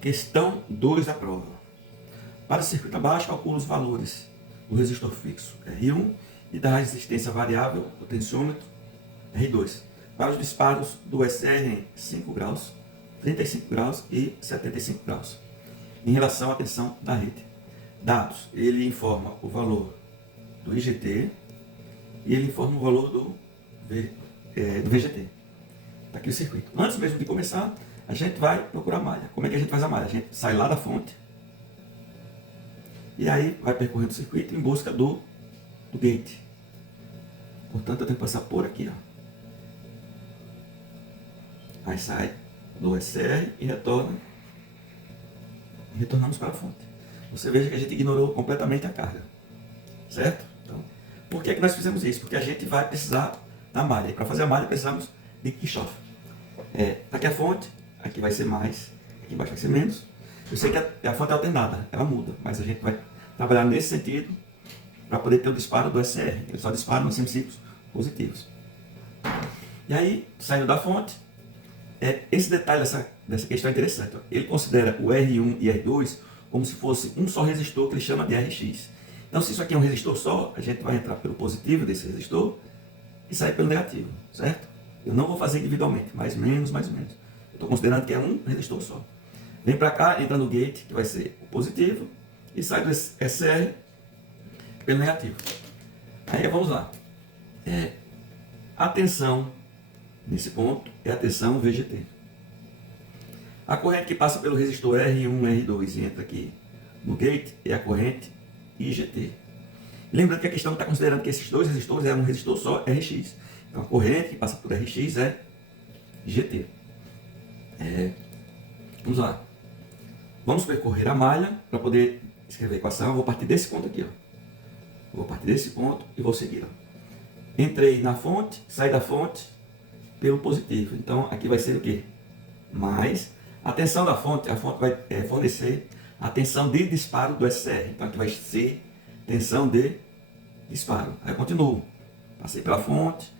Questão 2 da prova. Para o circuito abaixo, calcula os valores do resistor fixo R1 e da resistência variável, potenciômetro, R2, para os disparos do SR em 5 graus, 35 graus e 75 graus, em relação à tensão da rede. Dados, ele informa o valor do IGT e ele informa o valor do VGT. Está aqui o circuito. Antes mesmo de começar, a gente vai procurar a malha. Como é que a gente faz a malha? A gente sai lá da fonte e aí vai percorrendo o circuito em busca do gate. Portanto, eu tenho que passar por aqui, ó. Aí sai do SR e retorna. E retornamos para a fonte. Você veja que a gente ignorou completamente a carga. Certo? Então, por que nós fizemos isso? Porque a gente vai precisar da malha. E para fazer a malha precisamos de Kirchhoff. Aqui a fonte, aqui vai ser mais, aqui embaixo vai ser menos. Eu sei que a fonte é alternada, ela muda, mas a gente vai trabalhar nesse sentido para poder ter o disparo do SR. Ele só dispara nos ciclos positivos. E aí, saindo da fonte, esse detalhe dessa questão é interessante. Ó. Ele considera o R1 e R2 como se fosse um só resistor que ele chama de RX. Então, se isso aqui é um resistor só, a gente vai entrar pelo positivo desse resistor e sair pelo negativo, certo? Eu não vou fazer individualmente, mais menos, mais menos. Eu estou considerando que é um resistor só. Vem para cá, entra no gate, que vai ser o positivo, e sai do SR pelo negativo. Aí vamos lá. A tensão nesse ponto é a tensão VGT. A corrente que passa pelo resistor R1, R2 e entra aqui no gate é a corrente IGT. Lembrando que a questão está considerando que esses dois resistores é um resistor só, RX. Então a corrente que passa por RX é GT. Vamos lá. Vamos percorrer a malha para poder escrever a equação. Eu vou partir desse ponto aqui. Ó. Vou partir desse ponto e vou seguir. Ó. Entrei na fonte, saí da fonte pelo positivo. Então aqui vai ser o quê? Mais a tensão da fonte. A fonte vai fornecer a tensão de disparo do SR. Então aqui vai ser tensão de disparo. Aí eu continuo. Passei pela fonte.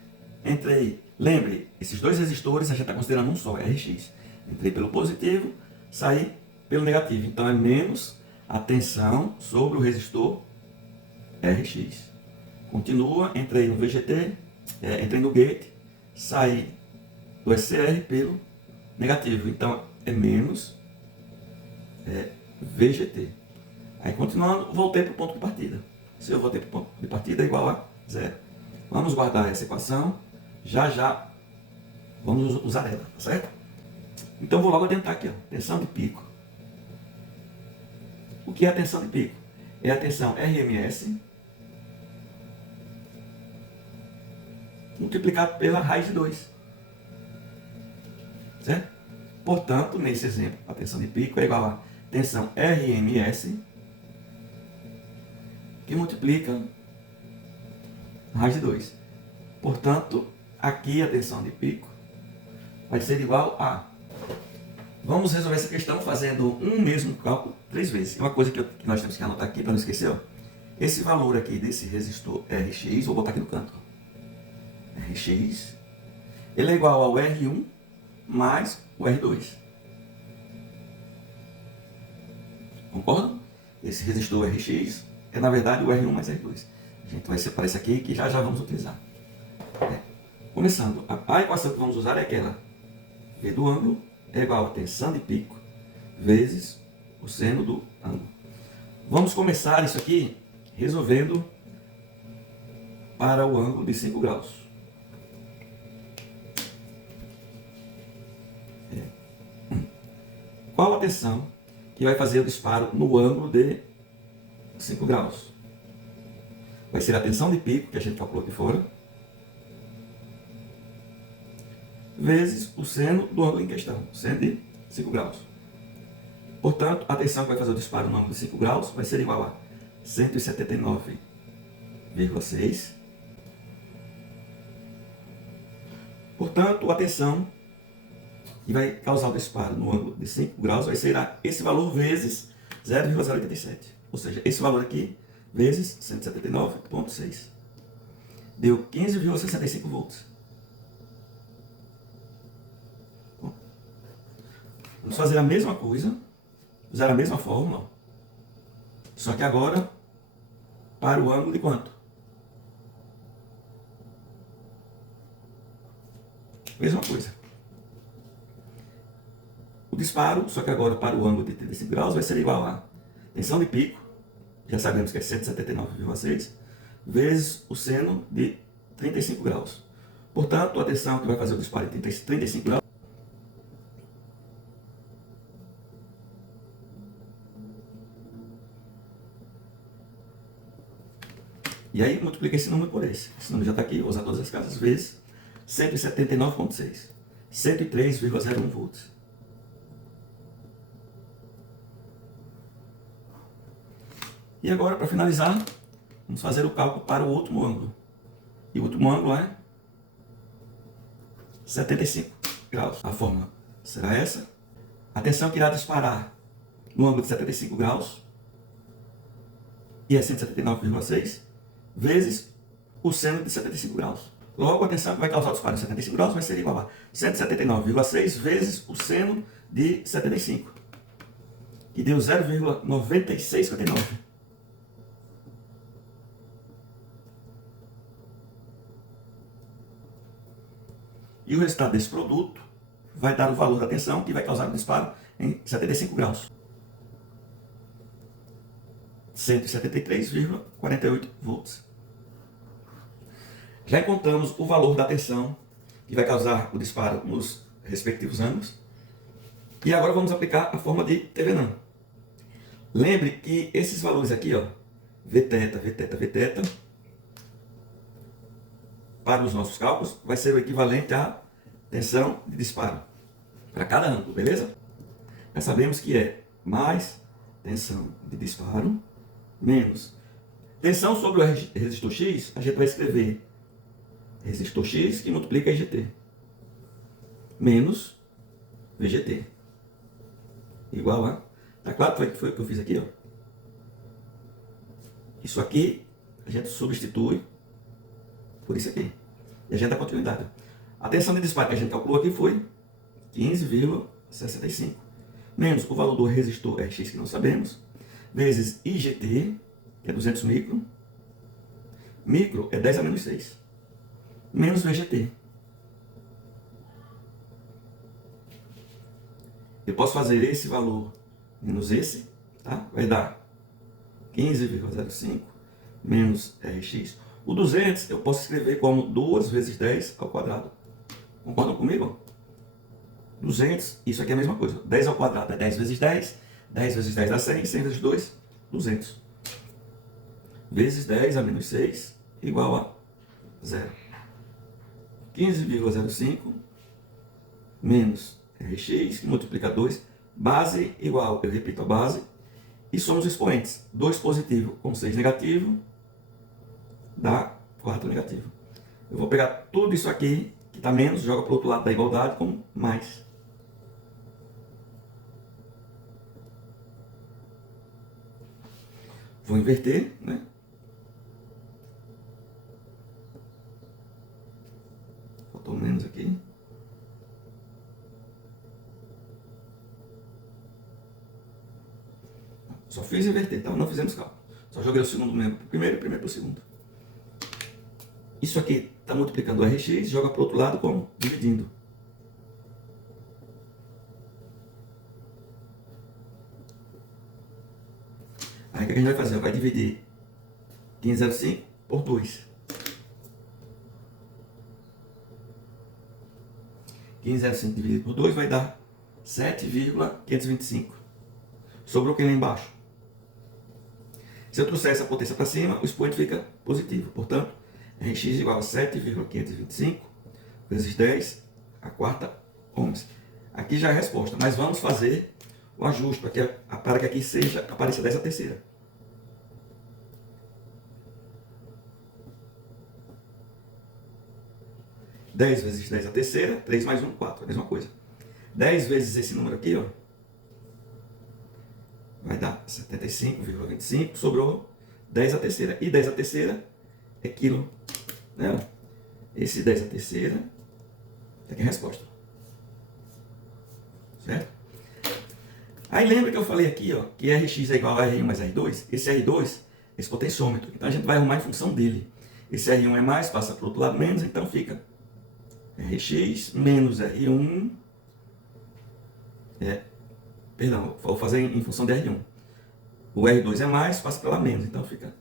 Entrei. Lembre, esses dois resistores a gente está considerando um só, RX. Entrei pelo positivo, saí pelo negativo. Então é menos a tensão sobre o resistor RX. Continua, entrei no VGT, entrei no gate, saí do SR pelo negativo. Então é menos VGT. Aí continuando, voltei para o ponto de partida. Se eu voltei para o ponto de partida é igual a zero. Vamos guardar essa equação. Já vamos usar ela, tá certo? Então vou logo adiantar aqui, ó, tensão de pico. O que é a tensão de pico? É a tensão RMS multiplicado pela raiz de 2. Certo? Portanto, nesse exemplo, a tensão de pico é igual a tensão RMS que multiplica a raiz de 2. Portanto, aqui a tensão de pico vai ser igual a... Vamos resolver essa questão fazendo um mesmo cálculo 3 vezes. Uma coisa que nós temos que anotar aqui para não esquecer, ó. Esse valor aqui desse resistor RX, vou botar aqui no canto. Ó. RX, ele é igual ao R1 mais o R2. Concordam? Esse resistor RX é na verdade o R1 mais R2. A gente vai separar isso aqui que já vamos utilizar. Começando, a equação que vamos usar é aquela. V do ângulo é igual a tensão de pico vezes o seno do ângulo. Vamos começar isso aqui resolvendo para o ângulo de 5 graus. Qual a tensão que vai fazer o disparo no ângulo de 5 graus? Vai ser a tensão de pico, que a gente calculou aqui fora, vezes o seno do ângulo em questão, seno de 5 graus. Portanto, a tensão que vai fazer o disparo no ângulo de 5 graus vai ser igual a 179,6. Portanto, a tensão que vai causar o disparo no ângulo de 5 graus vai ser esse valor vezes 0,087. Ou seja, esse valor aqui vezes 179,6. Deu 15,65 volts. Vamos fazer a mesma coisa Usaram a mesma fórmula, só que agora para o ângulo de quanto? Mesma coisa. O disparo, só que agora para o ângulo de 35 graus, vai ser igual a tensão de pico, já sabemos que é 179,6, vezes o seno de 35 graus. Portanto, a tensão que vai fazer o disparo em 35 graus e aí multiplica esse número por esse. Esse número já está aqui, vou usar todas as casas, vezes 179,6. 103,01 volts. E agora, para finalizar, vamos fazer o cálculo para o último ângulo. E o último ângulo é 75 graus. A fórmula será essa. A tensão que irá disparar no ângulo de 75 graus, e é 179,6, vezes o seno de 75 graus. Logo, a tensão que vai causar o disparo de 75 graus vai ser igual a 179,6 vezes o seno de 75, que deu 0,9659. E o resultado desse produto vai dar o valor da tensão que vai causar o disparo em 75 graus. 173,48 volts. Já encontramos o valor da tensão que vai causar o disparo nos respectivos ângulos. E agora vamos aplicar a fórmula de Thevenin. Lembre que esses valores aqui, ó, Vθ, Vθ, Vθ, para os nossos cálculos, vai ser o equivalente à tensão de disparo para cada ângulo, beleza? Já sabemos que é mais tensão de disparo menos tensão sobre o resistor X. A gente vai escrever resistor X que multiplica IGT menos VGT igual a... Tá claro que foi o que eu fiz aqui, ó? Isso aqui a gente substitui por isso aqui. E a gente dá continuidade. A tensão de disparo que a gente calculou aqui foi 15,65. Menos o valor do resistor RX, que não sabemos, vezes IGT, que é 200 micro. Micro é 10 a menos 6. Menos VGT. Eu posso fazer esse valor menos esse, tá? Vai dar 15,05 menos RX. O 200 eu posso escrever como 2 vezes 10 ao quadrado. Concordam comigo? 200, isso aqui é a mesma coisa. 10 ao quadrado é 10 vezes 10. 10 vezes 10 dá 100. 100 vezes 2, 200. Vezes 10 a menos 6 igual a 0. 15,05 menos RX, que multiplica 2. Base igual, eu repito a base. E somos expoentes. 2 positivo com 6 negativo dá 4 negativo. Eu vou pegar tudo isso aqui, que está menos, joga para o outro lado da igualdade como mais. Vou inverter, né? Faltou menos aqui. Só fiz inverter, tá? Não fizemos cálculo. Só joguei o segundo membro para o primeiro e o primeiro para o segundo. Isso aqui está multiplicando o RX, joga para o outro lado como? Dividindo. Aí o que a gente vai fazer? Vai dividir 15,05 por 2. 15,05 dividido por 2 vai dar 7,525. Sobrou quem lá embaixo? Se eu trouxer essa potência para cima, o expoente fica positivo. Portanto, Rx igual a 7,525 vezes 10 a quarta ohms. Aqui já é a resposta, mas vamos fazer o ajuste para que aqui apareça 10 a terceira. Dez vezes 10 a terceira, 3 mais 1, 4, a mesma coisa. 10 vezes esse número aqui, ó, vai dar 75,25, sobrou 10 a terceira. E 10 a terceira é quilo. Né? Esse 10 a terceira é aqui a resposta. Certo? Aí lembra que eu falei aqui, ó, que Rx é igual a R1 mais R2? Esse R2, esse potenciômetro. Então a gente vai arrumar em função dele. Esse R1 é mais, passa para o outro lado menos, então fica Rx menos R1. Perdão, vou fazer em função de R1. O R2 é mais, passa para lá menos, então fica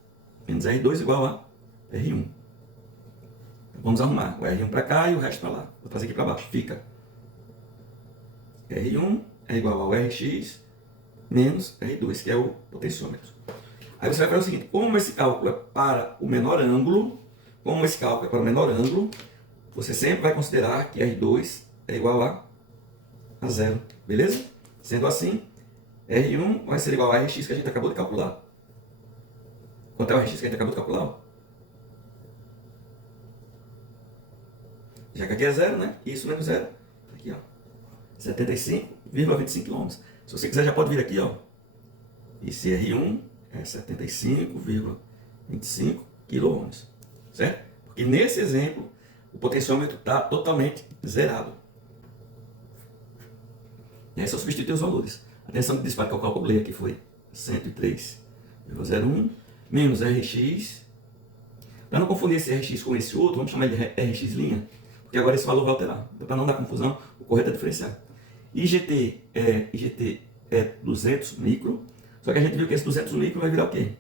menos R2 igual a R1. Então vamos arrumar o R1 para cá e o resto para lá. Vou trazer aqui para baixo. Fica R1 é igual ao Rx menos R2, que é o potenciômetro. Aí você vai fazer o seguinte, como esse cálculo é para o menor ângulo, você sempre vai considerar que R2 é igual a zero, beleza? Sendo assim, R1 vai ser igual a Rx que a gente acabou de calcular. Quanto é o Rx que a gente acabou de calcular? Já que aqui é zero, né? Isso menos zero. Aqui, ó. 75,25 km. Se você quiser, já pode vir aqui, ó. Esse R1 é 75,25 km. Certo? Porque nesse exemplo, o potenciômetro está totalmente zerado. E aí só substituir os valores. A tensão de disparo que eu calculei aqui foi 103,01 menos Rx. Para não confundir esse Rx com esse outro, vamos chamar ele de Rx', porque agora esse valor vai alterar. Então, para não dar confusão, o correto é diferenciar. IGT é 200 micro, só que a gente viu que esse 200 micro vai virar o quê?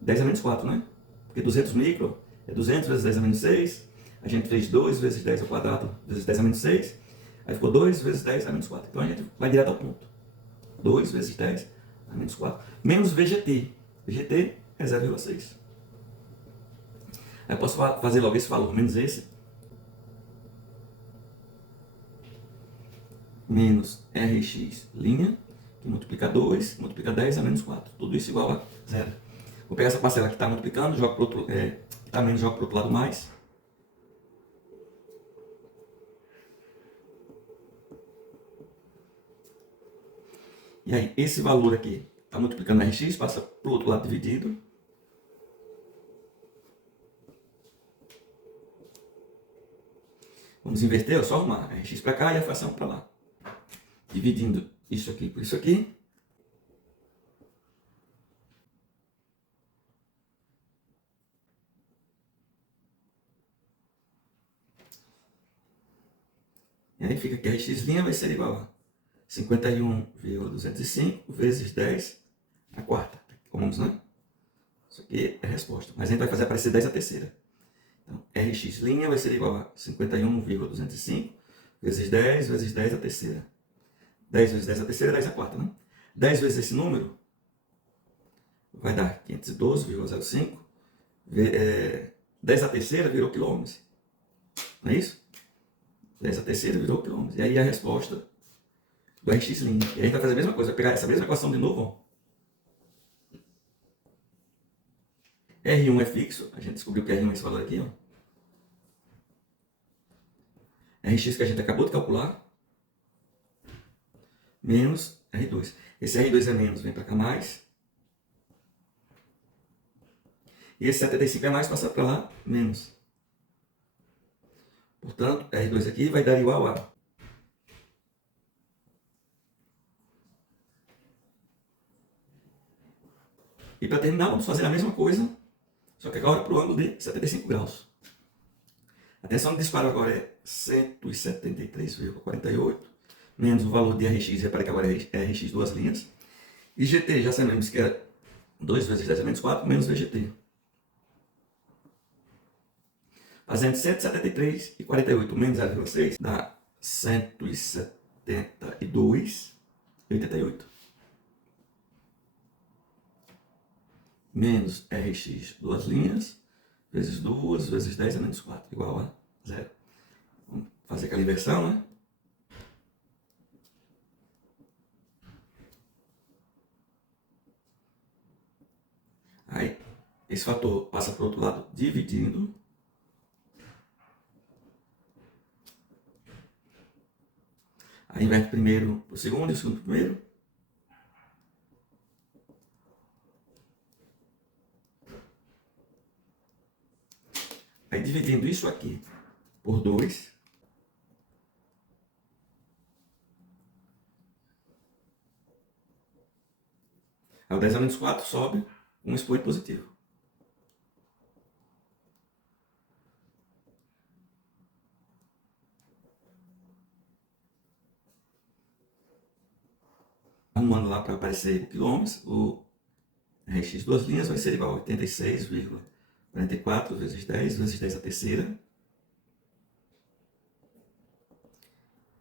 10 a menos 4, né? Porque 200 micro é 200 vezes 10 a menos 6. A gente fez 2 vezes 10 ao quadrado vezes 10 a menos 6. Aí ficou 2 vezes 10 a menos 4. Então a gente vai direto ao ponto. 2 vezes 10 a menos 4. Menos VGT. VGT é 0,6. Aí eu posso fazer logo esse valor, menos esse. Menos Rx', que multiplica 2, multiplica 10 a menos 4. Tudo isso igual a zero. Vou pegar essa parcela que está multiplicando, jogo para o outro, que está menos, jogo para o outro lado mais. E aí, esse valor aqui está multiplicando Rx, passa para o outro lado dividido. Vamos inverter, é só arrumar Rx para cá e a fração para lá. Dividindo isso aqui por isso aqui. E aí fica que a Rx' vai ser igual a 51,205 vezes 10 a quarta. Vamos, né? Isso aqui é a resposta. Mas a gente vai fazer aparecer 10 a terceira. Então, Rx' vai ser igual a 51,205 vezes 10 a terceira. 10 vezes 10 a terceira é 10 a quarta, né? 10 vezes esse número vai dar 512,05. 10 a terceira virou quilômetros. Não é isso? 10 a terceira virou quilômetros. E aí a resposta do Rx'. E aí a gente vai fazer a mesma coisa. Vai pegar essa mesma equação de novo. Ó. R1 é fixo. A gente descobriu que R1 é esse valor aqui. Ó. Rx que a gente acabou de calcular. Menos R2. Esse R2 é menos, vem para cá mais. E esse 75 é mais, passa para lá, menos. Portanto, R2 aqui vai dar igual a... E para terminar, vamos fazer a mesma coisa, só que agora para o ângulo de 75 graus. A tensão de disparo agora é 173,48, menos o valor de Rx, repare que agora é Rx duas linhas. E GT, já sabemos que é 2 vezes 10 a menos 4, menos VGT. Fazendo 173,48 menos 0,6 dá 172,88. Menos Rx, duas linhas, vezes 2 vezes 10 a menos 4, igual a 0. Vamos fazer aquela inversão, né? Aí, esse fator passa para o outro lado dividindo. Aí inverte primeiro para o segundo e o segundo para o primeiro. Aí dividindo isso aqui por 2. Aí o 10 a menos 4 sobe um expoente positivo. Arrumando lá para aparecer quilômetros, o Rx duas linhas vai ser igual a 86,44 vezes 10 a terceira.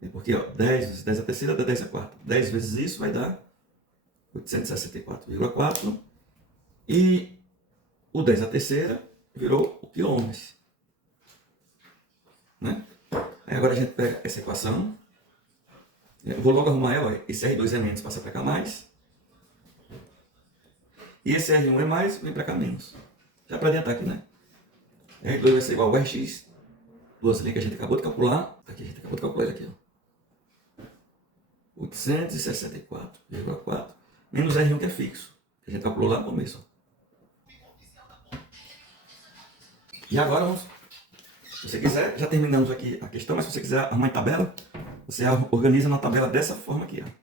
É porque 10 vezes 10 a terceira dá 10 a quarta. 10 vezes isso vai dar 864,4. E o 10 a terceira virou o quilômetros. Né? Aí agora a gente pega essa equação. Eu vou logo arrumar ela. Esse R2 é menos, passa para cá mais. E esse R1 é mais, vem para cá menos. Já para adiantar aqui, né? R2 vai ser igual ao Rx. Duas linhas que a gente acabou de calcular. Aqui a gente acabou de calcular ele aqui, ó. 864,4 menos R1 que é fixo, que a gente calculou lá no começo. Ó. E agora vamos, se você quiser, já terminamos aqui a questão, mas se você quiser arrumar em tabela, você organiza na tabela dessa forma aqui. Ó.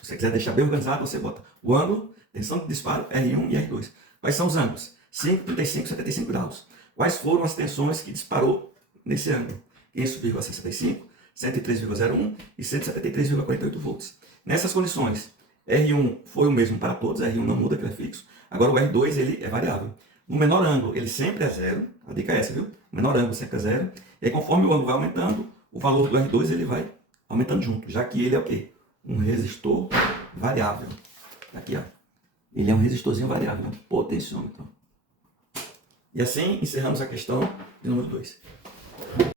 Se você quiser deixar bem organizado, você bota o ângulo, tensão de disparo, R1 e R2. Quais são os ângulos? 5, 35 e 75 graus. Quais foram as tensões que disparou nesse ângulo? 15,65, 103,01 e 173,48 volts. Nessas condições, R1 foi o mesmo para todos, R1 não muda, que ele é fixo. Agora o R2 ele é variável. No menor ângulo ele sempre é zero, a dica é essa, viu? O menor ângulo sempre é zero. E aí, conforme o ângulo vai aumentando, o valor do R2 ele vai aumentando junto, já que ele é o quê? Um resistor variável. Aqui, ó. Ele é um resistorzinho variável, um potenciômetro. E assim encerramos a questão de número 2.